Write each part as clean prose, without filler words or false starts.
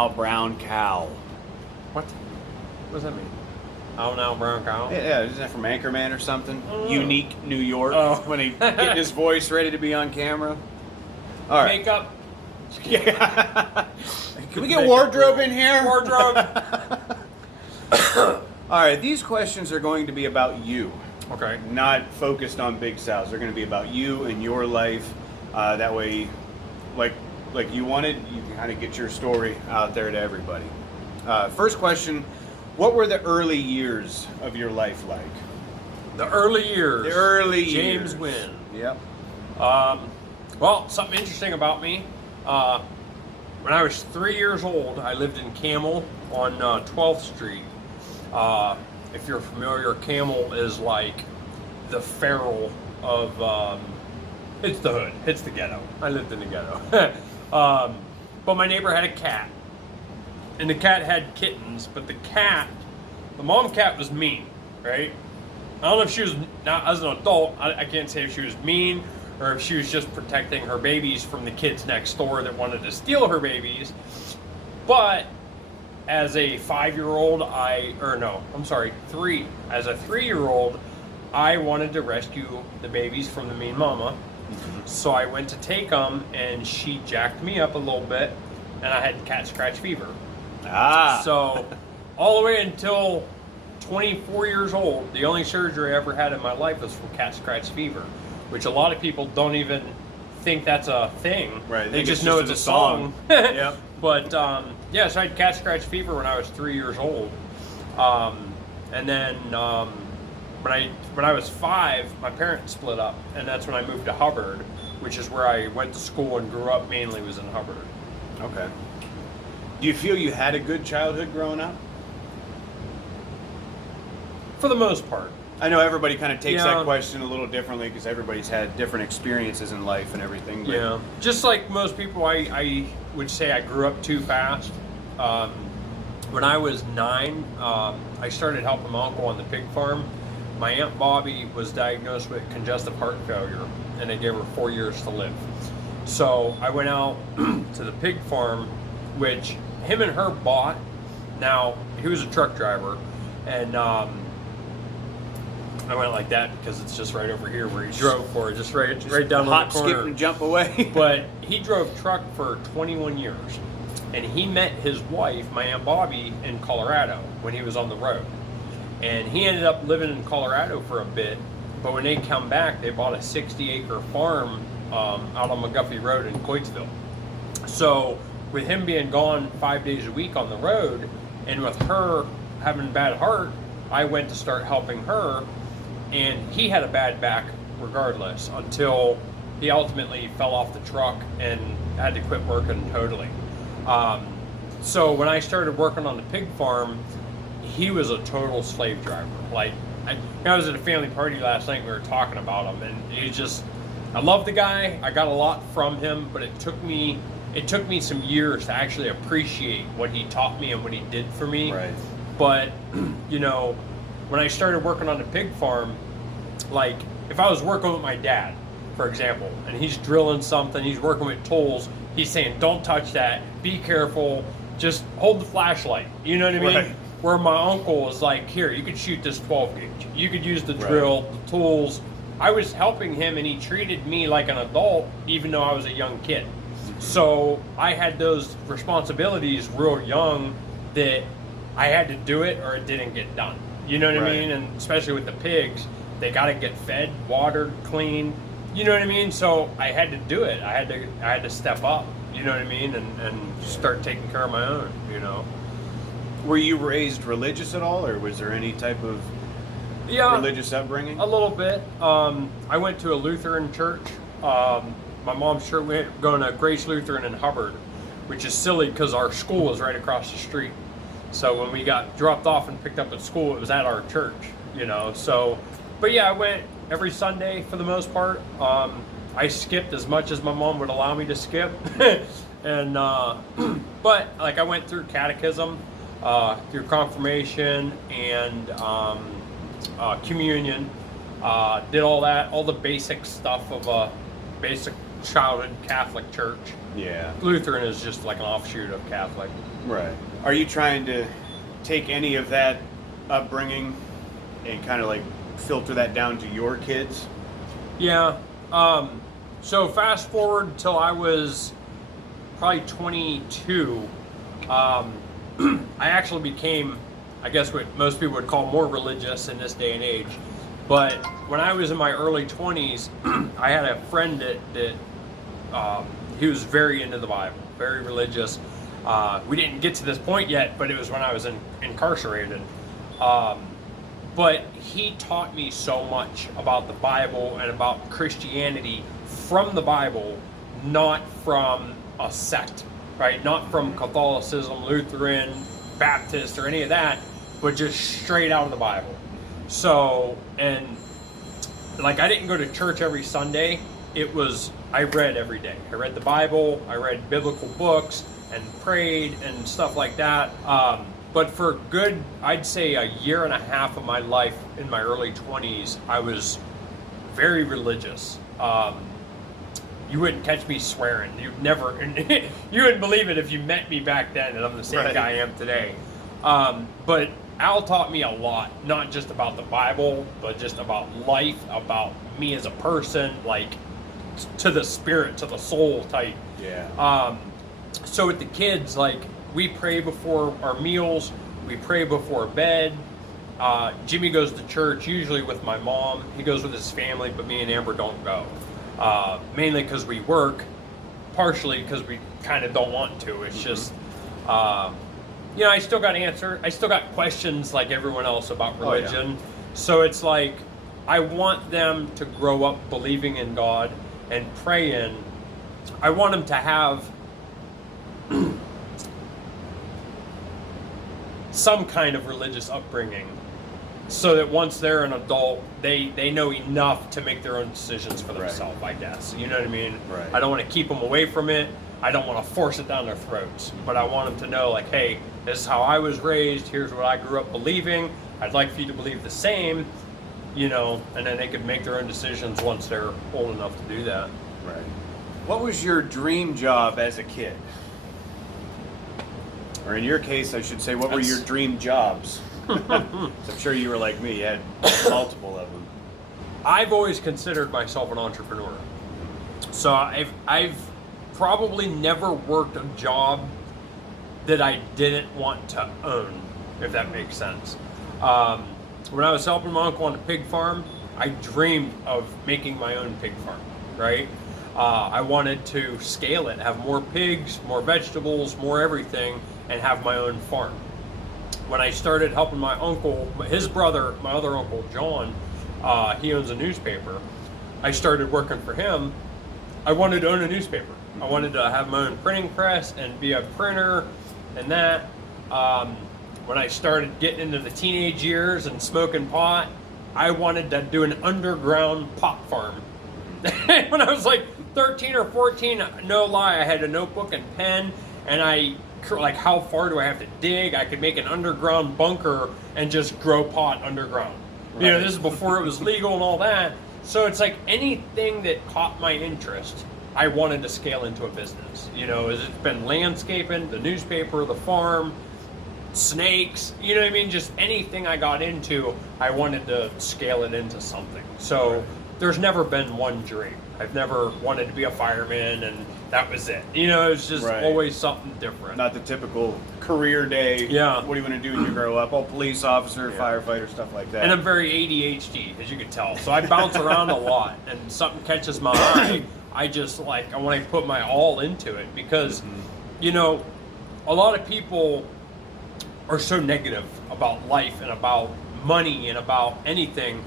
now brown cow. What? What does that mean? Out now brown cow? Yeah, isn't that from Anchorman or something? Oh. Unique New York. Oh. When he getting his voice ready to be on camera. All right. Makeup. Yeah. Can we get Makeup wardrobe girl. in here? Wardrobe. All right, these questions are going to be about you, Okay. not focused on Big Sal's. They're going to be about you and your life. That way, like you wanted, you can kind of get your story out there to everybody. First question: what were the early years of your life like? The early years. The early James years. Wynn. Yep. Well, something interesting about me. When I was 3 years old, I lived in Camel on 12th Street. If you're familiar, Camel is like the feral of, it's the hood, it's the ghetto. I lived in the ghetto. But my neighbor had a cat, and the cat had kittens, but the mom cat was mean, right? I don't know if she was, not as an adult, I can't say if she was mean or if she was just protecting her babies from the kids next door that wanted to steal her babies. But as a 5-year-old, as a 3-year-old, I wanted to rescue the babies from the mean mama. So I went to take them, and she jacked me up a little bit, and I had cat scratch fever. So all the way until 24 years old, the only surgery I ever had in my life was from cat scratch fever, which a lot of people don't even think that's a thing. Right. They just know it's a song. Yep. But yeah, so I had cat scratch fever when I was 3 years old, and then when I was 5, my parents split up, and that's when I moved to Hubbard, which is where I went to school and grew up. Mainly was in Hubbard. Okay. Do you feel you had a good childhood growing up? For the most part. I know everybody kind of takes Yeah. that question a little differently because everybody's had different experiences in life and everything. But Yeah, just like most people, I would say I grew up too fast. When I was 9, I started helping my uncle on the pig farm. My Aunt Bobby was diagnosed with congestive heart failure, and they gave her 4 years to live. So I went out to the pig farm, which him and her bought. Now, he was a truck driver, and I went like that because it's just right over here where he drove for, just right down the hop, corner. skip, and jump away. But he drove truck for 21 years, and he met his wife, my Aunt Bobby, in Colorado when he was on the road. And he ended up living in Colorado for a bit, but when they come back, they bought a 60-acre farm out on McGuffey Road in Coatesville. So with him being gone 5 days a week on the road, and with her having a bad heart, I went to start helping her. And he had a bad back regardless until he ultimately fell off the truck and had to quit working totally. So when I started working on the pig farm, he was a total slave driver. Like, I was at a family party last night, we were talking about him, and I love the guy, I got a lot from him, but it took me some years to actually appreciate what he taught me and what he did for me. Right. But, when I started working on the pig farm, like if I was working with my dad, for example, and he's drilling something, he's working with tools, he's saying, don't touch that, be careful, just hold the flashlight, you know what I mean? Right. Where my uncle was like, here, you could shoot this 12 gauge, you could use the drill, the tools. I was helping him, and he treated me like an adult, even though I was a young kid. So I had those responsibilities real young that I had to do it or it didn't get done. You know what I mean? And especially with the pigs, they got to get fed, watered, cleaned. You know what I mean? So I had to do it. I had to step up. You know what I mean? And start taking care of my own. Were you raised religious at all, or was there any type of religious upbringing? A little bit. I went to a Lutheran church. My mom's church, we went going to Grace Lutheran in Hubbard, which is silly because our school was right across the street. So when we got dropped off and picked up at school, it was at our church, So, but yeah, I went every Sunday for the most part. I skipped as much as my mom would allow me to skip. And, but like I went through catechism, through confirmation and communion, did all that, all the basic stuff of basic childhood Catholic church. Yeah. Lutheran is just like an offshoot of Catholic. Right. Are you trying to take any of that upbringing and kind of like filter that down to your kids? Yeah. So fast forward till I was probably 22. I actually became, I guess, what most people would call more religious in this day and age. But when I was in my early 20s, I had a friend that he was very into the Bible, very religious. We didn't get to this point yet, but it was when I was incarcerated. But he taught me so much about the Bible and about Christianity from the Bible, not from a sect, right? Not from Catholicism, Lutheran, Baptist, or any of that, but just straight out of the Bible. So, and like I didn't go to church every Sunday. I read every day. I read the Bible, I read biblical books, and prayed and stuff like that. But for good, I'd say a year and a half of my life in my early 20s, I was very religious. You wouldn't catch me swearing. You'd never, you wouldn't believe it if you met me back then, and I'm the same guy I am today. But Al taught me a lot, not just about the Bible, but just about life, about me as a person, like to the spirit, to the soul type. Yeah. So with the kids, like, we pray before our meals, we pray before bed. Jimmy goes to church usually with my mom. He goes with his family, but me and Amber don't go. Mainly because we work, partially because we kind of don't want to. It's just, I still got I still got questions like everyone else about religion. Oh, yeah. So it's like, I want them to grow up believing in God and praying. I want them to have some kind of religious upbringing, so that once they're an adult, they know enough to make their own decisions for themselves, I guess. You know what I mean? Right. I don't want to keep them away from it. I don't want to force it down their throats. But I want them to know, like, hey, this is how I was raised. Here's what I grew up believing. I'd like for you to believe the same, and then they could make their own decisions once they're old enough to do that. Right. What was your dream job as a kid? Or in your case, I should say, what were your dream jobs? I'm sure you were like me, you had multiple of them. I've always considered myself an entrepreneur. So I've probably never worked a job that I didn't want to own, if that makes sense. When I was helping my uncle on the pig farm, I dreamed of making my own pig farm, right? I wanted to scale it, have more pigs, more vegetables, more everything, and have my own farm. When I started helping my uncle, his brother, my other uncle, John, he owns a newspaper. I started working for him. I wanted to own a newspaper. I wanted to have my own printing press and be a printer and that. When I started getting into the teenage years and smoking pot, I wanted to do an underground pot farm. When I was like 13 or 14, no lie, I had a notebook and pen, and how far do I have to dig? I could make an underground bunker and just grow pot underground. Right. This is before it was legal and all that. So it's like anything that caught my interest, I wanted to scale into a business. It's been landscaping, the newspaper, the farm, snakes, just anything I got into, I wanted to scale it into something. So there's never been one dream. I've never wanted to be a fireman and that was it. It's just always something different. Not the typical career day. Yeah. What do you want to do when you grow up? Oh, police officer, firefighter, stuff like that. And I'm very ADHD, as you can tell. So I bounce around a lot, and something catches my eye, I want to put my all into it because, a lot of people are so negative about life and about money and about anything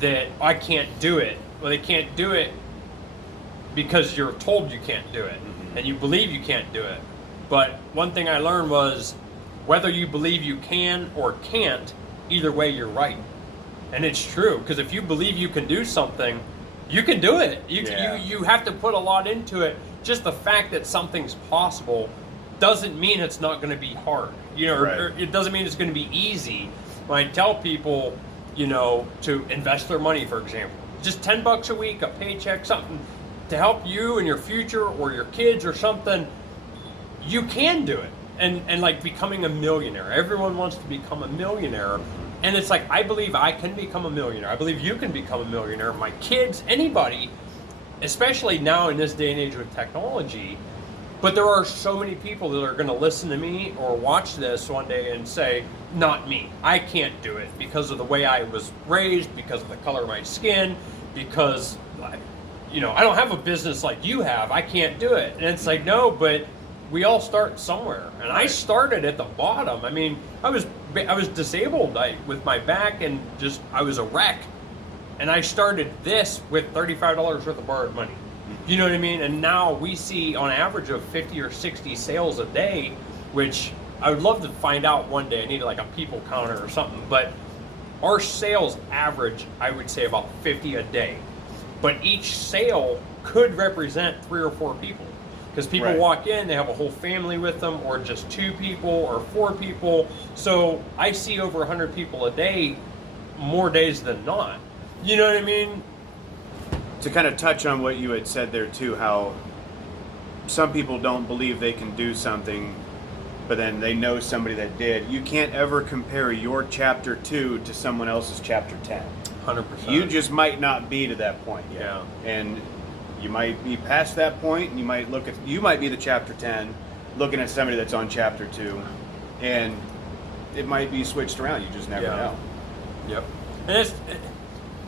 that I can't do it. Well, they can't do it because you're told you can't do it and you believe you can't do it. But one thing I learned was whether you believe you can or can't, either way you're right. And it's true, because if you believe you can do something, you can do it. You have to put a lot into it. Just the fact that something's possible doesn't mean it's not going to be hard. Or it doesn't mean it's going to be easy. When I tell people, to invest their money, for example, just $10 a week, a paycheck, something, to help you in your future or your kids or something, you can do it. And like becoming a millionaire. Everyone wants to become a millionaire. And it's like, I believe I can become a millionaire. I believe you can become a millionaire. My kids, anybody, especially now in this day and age with technology. But there are so many people that are going to listen to me or watch this one day and say, not me. I can't do it because of the way I was raised, because of the color of my skin, because, you know, I don't have a business like you have. I can't do it. And it's like, no, but we all start somewhere. And I started at the bottom. I mean, I was disabled with my back and just, I was a wreck. And I started this with $35 worth of borrowed money. You know what I mean? And now we see on average of 50 or 60 sales a day, which I would love to find out one day. I need like a people counter or something. But our sales average, I would say about 50 a day. But each sale could represent 3 or 4 people. Because people walk in, they have a whole family with them, or just 2 people or 4 people. So I see over 100 people a day, more days than not. You know what I mean? To kind of touch on what you had said there too, how some people don't believe they can do something, but then they know somebody that did. You can't ever compare your chapter 2 to someone else's chapter 10. 100%. You just might not be to that point yet. Yeah. And you might be past that point, and you might be the chapter 10 looking at somebody that's on chapter 2, and it might be switched around. You just never know. Yep. And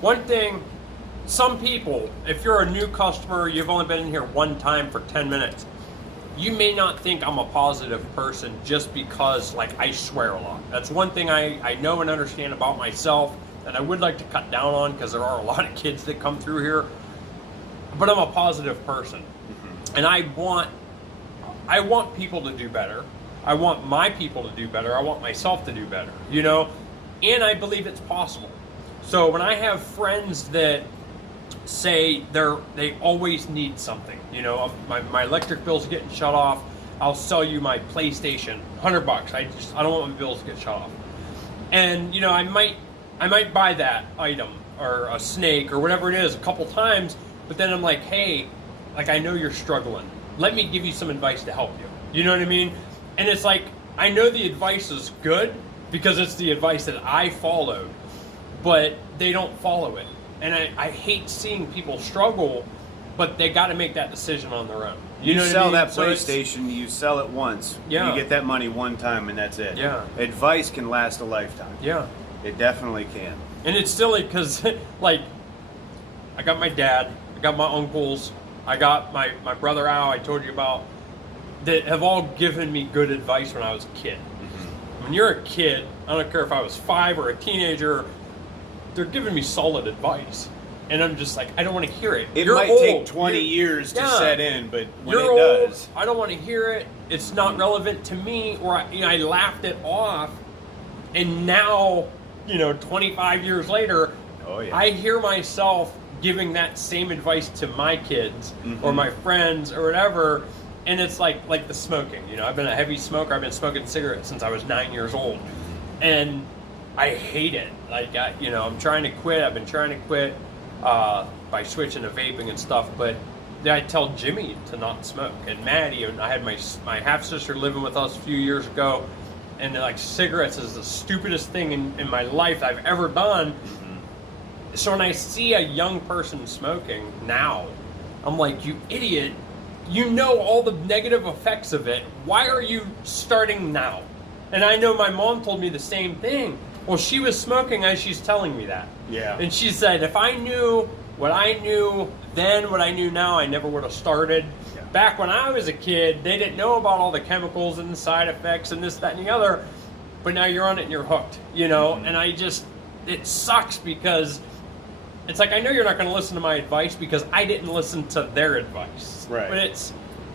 one thing, some people, if you're a new customer, you've only been in here one time for 10 minutes, you may not think I'm a positive person just because, like, I swear a lot. That's one thing I know and understand about myself, and I would like to cut down on, because there are a lot of kids that come through here. But I'm a positive person, and I want people to do better. I want my people to do better. I want myself to do better, you know, and I believe it's possible. So when I have friends that say they always need something, you know, my electric bill's getting shut off, I'll sell you my PlayStation, $100. I don't want my bills to get shut off, and you know, I might buy that item or a snake or whatever it is a couple times. But then I'm like, hey, like, I know you're struggling. Let me give you some advice to help you. You know what I mean? And it's like, I know the advice is good because it's the advice that I followed, but they don't follow it. And I hate seeing people struggle, but they got to make that decision on their own. You know what sell I mean? that So PlayStation, you sell it once. Yeah. You get that money one time, and that's it. Yeah. Advice can last a lifetime. Yeah. It definitely can. And it's silly because, like, I got my dad, I got my uncles, I got my brother Al I told you about, that have all given me good advice when I was a kid. When you're a kid, I don't care if I was 5 or a teenager, they're giving me solid advice. And I'm just like, I don't want to hear it. It You're might old. take 20 years to set in, but when You're it old. does. I don't want to hear it. It's not relevant to me, or I laughed it off. And now, 25 years later, I hear myself giving that same advice to my kids or my friends or whatever, and it's like the smoking. I've been a heavy smoker. I've been smoking cigarettes since I was 9 years old, and I hate it. Like I'm trying to quit. I've been trying to quit by switching to vaping and stuff, but I tell Jimmy to not smoke, and Maddie, and I had my half sister living with us a few years ago, and like cigarettes is the stupidest thing in my life I've ever done. So when I see a young person smoking now, I'm like, you idiot, you know all the negative effects of it. Why are you starting now? And I know my mom told me the same thing. Well, she was smoking as she's telling me that. Yeah. And she said, if I knew what I knew then, what I knew now, I never would have started. Yeah. Back when I was a kid, they didn't know about all the chemicals and the side effects and this, that, and the other. But now you're on it and you're hooked, And it sucks because it's like, I know you're not going to listen to my advice because I didn't listen to their advice. Right. But it's,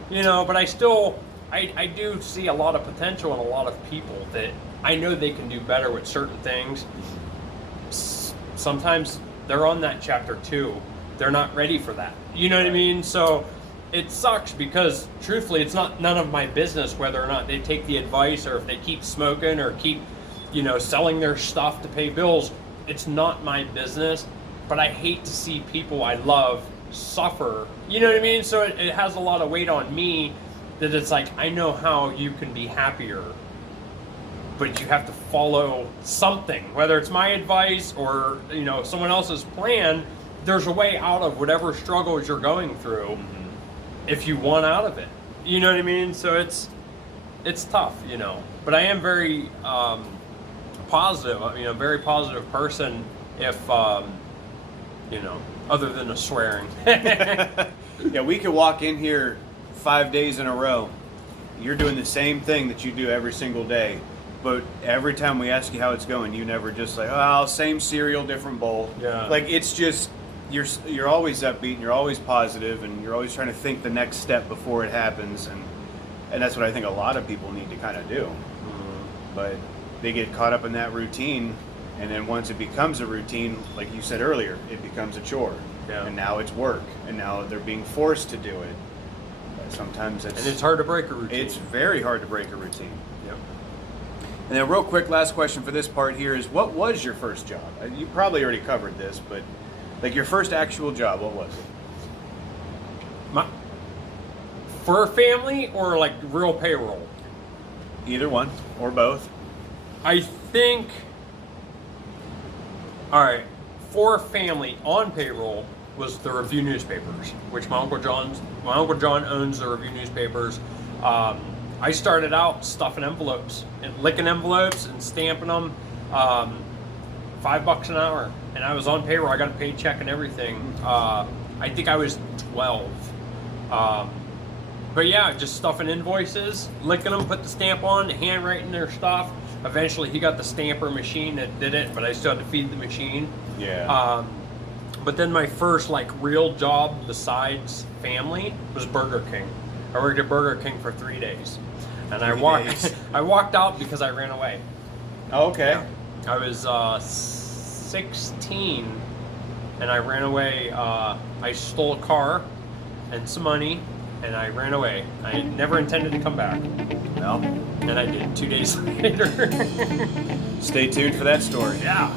but I do see a lot of potential in a lot of people that I know they can do better with certain things. Sometimes they're on that chapter 2. They're not ready for that. You know what I mean? So it sucks because truthfully, it's none of my business whether or not they take the advice or if they keep smoking or keep, selling their stuff to pay bills. It's not my business. But I hate to see people I love suffer. You know what I mean? So it has a lot of weight on me that it's like, I know how you can be happier, but you have to follow something, whether it's my advice or, you know, someone else's plan. There's a way out of whatever struggles you're going through if you want out of it. You know what I mean? So it's tough, you know. But I am very positive, you know, very positive person if, you know, other than the swearing. Yeah, we could walk in here 5 days in a row. You're doing the same thing that you do every single day. But every time we ask you how it's going, you never just like, oh, same cereal, different bowl. Yeah. Like, it's just, you're always upbeat and you're always positive and you're always trying to think the next step before it happens. And that's what I think a lot of people need to kind of do. But they get caught up in that routine. And then once it becomes a routine, like you said earlier, it becomes a chore. Yeah. And now it's work. And now they're being forced to do it. But sometimes And it's hard to break a routine. it's very hard to break a routine. Yep. And then real quick, last question for this part here is, what was your first job? You probably already covered this, but like your first actual job, what was it? For a family or like real payroll? Either one or both. I think, all right, for a family on payroll was the Review newspapers, which my Uncle John owns the Review newspapers. I started out stuffing envelopes and licking envelopes and stamping them, $5 an hour, and I was on payroll. I got a paycheck and everything. I think I was 12. But yeah, just stuffing invoices, licking them, put the stamp on, handwriting their stuff. Eventually, he got the stamper machine that did it, but I still had to feed the machine. Yeah. But then my first like real job besides family was Burger King. I worked at Burger King for 3 days, and I walked out because I ran away. Oh, okay. I was 16, and I ran away. I stole a car and some money, and I ran away. I never intended to come back, Well, and I did 2 days later. stay tuned for that story. Yeah.